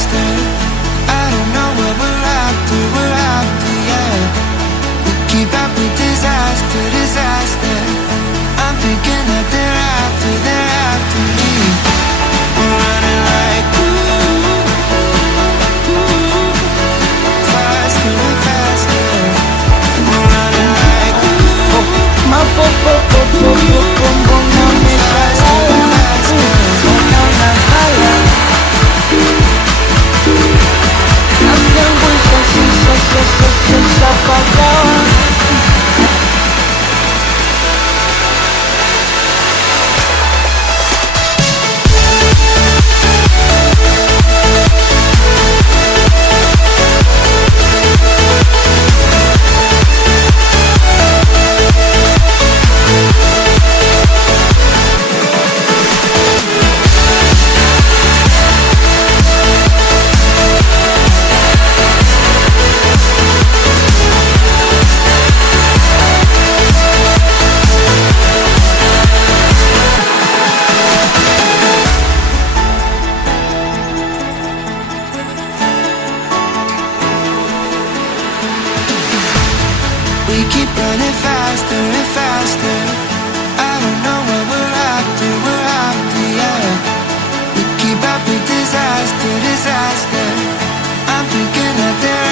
disaster. I don't know what we're after, yeah. We keep up with disaster, disaster. I'm thinking that they're after me. We're running like faster and faster. We're running like My faster and faster. We keep running faster and faster. I don't know what we're after, yeah. We keep up with disaster, disaster. I'm thinking that they're